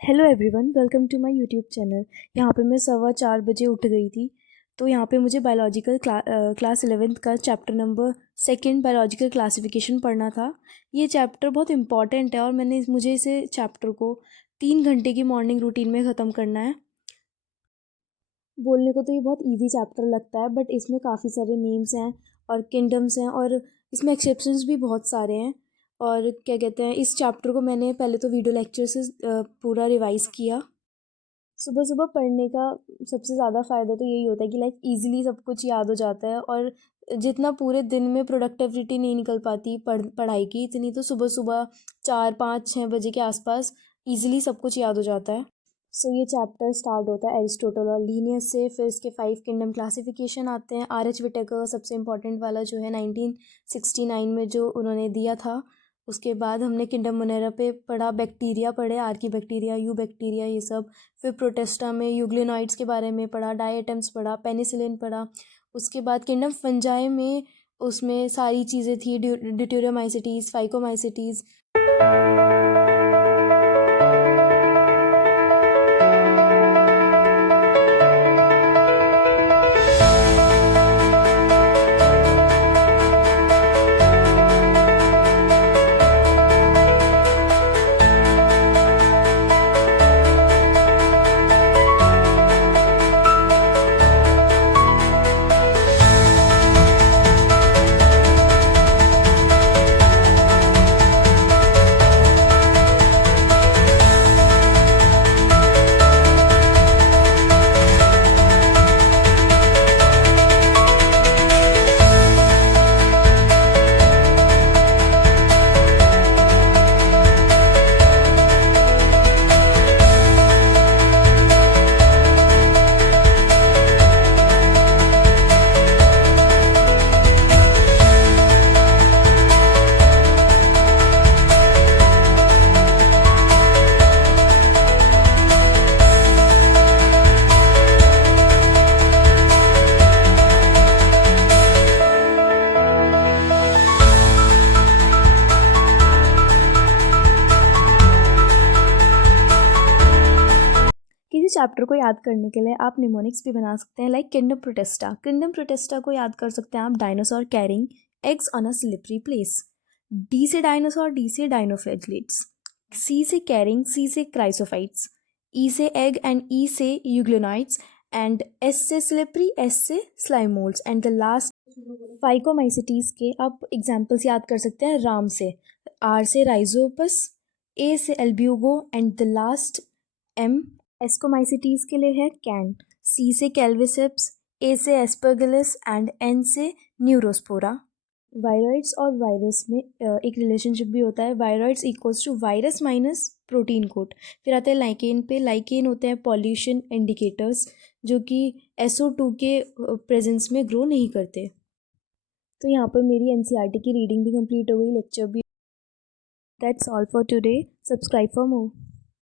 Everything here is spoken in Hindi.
Hello everyone, welcome to my YouTube channel. यहाँ पे मैं 4:15 उठ गई थी। तो यहाँ पे मुझे बायोलॉजिकल क्लास 11th का चैप्टर नंबर 2 बायोलॉजिकल क्लासिफिकेशन पढ़ना था। ये चैप्टर बहुत इंपॉर्टेंट है और मुझे इसे चैप्टर को 3 घंटे की मॉर्निंग रूटीन में ख़त्म करना है। बोलने को तो ये बहुत इजी चैप्टर लगता है, बट इसमें काफ़ी सारे नेम्स हैं और किंगडम्स हैं और इसमें एक्सेप्शंस भी बहुत सारे हैं। और क्या कहते हैं, इस चैप्टर को मैंने पहले तो वीडियो लेक्चर से पूरा रिवाइज़ किया। सुबह सुबह पढ़ने का सबसे ज़्यादा फ़ायदा तो यही होता है कि लाइक इजीली सब कुछ याद हो जाता है। और जितना पूरे दिन में प्रोडक्टिविटी नहीं निकल पाती पढ़ाई की, इतनी तो सुबह सुबह 4 5 6 बजे के आसपास इजीली सब कुछ याद हो जाता है। सो ये चैप्टर स्टार्ट होता है एरिस्टोटल और लीनियस से। फिर इसके 5 किंगडम क्लासिफिकेशन आते हैं। आर एच विटेकर सबसे इम्पोर्टेंट वाला जो है 1969 में जो उन्होंने दिया था। उसके बाद हमने किंगडम मोनेरा पे पढ़ा, बैक्टीरिया पढ़े, आर्की बैक्टीरिया, यू बैक्टीरिया, ये सब। फिर प्रोटेस्टा में यूग्लिनॉइड्स के बारे में पढ़ा, डायटम्स पढ़ा, पेनिसिलिन पढ़ा। उसके बाद किंगडम फंजाई में उसमें सारी चीज़ें थी, ड्यूटेरियोमाइसिटीज़, फाइकोमाइसिटीज़। किसी चैप्टर को याद करने के लिए आप निमोनिक्स भी बना सकते हैं, like kingdom Protista. Kingdom Protista को याद कर सकते हैं आप dinosaur carrying eggs on a slippery place. D से डायनासोर, डी से डायनोफ्लेजिलेट्स। सी से कैरिंग, सी से क्राइसोफाइट्स। ई से एग एंड ई से यूग्लिनॉइड्स। एंड एस से स्लिपरी, एस से slime moulds. And the last phycomycetes के आप एग्जाम्पल्स याद कर सकते हैं राम से। आर से राइजोपस, ए से albugo, and the last M ascomycetes के लिए है कैन। सी से कैल्विसेप्स, ए से एस्परगिलस एंड एन से न्यूरोस्पोरा। वायरॉइड्स और वायरस में एक रिलेशनशिप भी होता है। Viroids equals to virus minus protein code. फिर आते हैं लाइकेन पे। लाइकेन होते हैं पॉल्यूशन इंडिकेटर्स जो कि SO2 के प्रेजेंस में ग्रो नहीं करते। तो यहाँ पर मेरी NCERT की रीडिंग भी कंप्लीट हो गई, लेक्चर भी। That's all for today. Subscribe for more.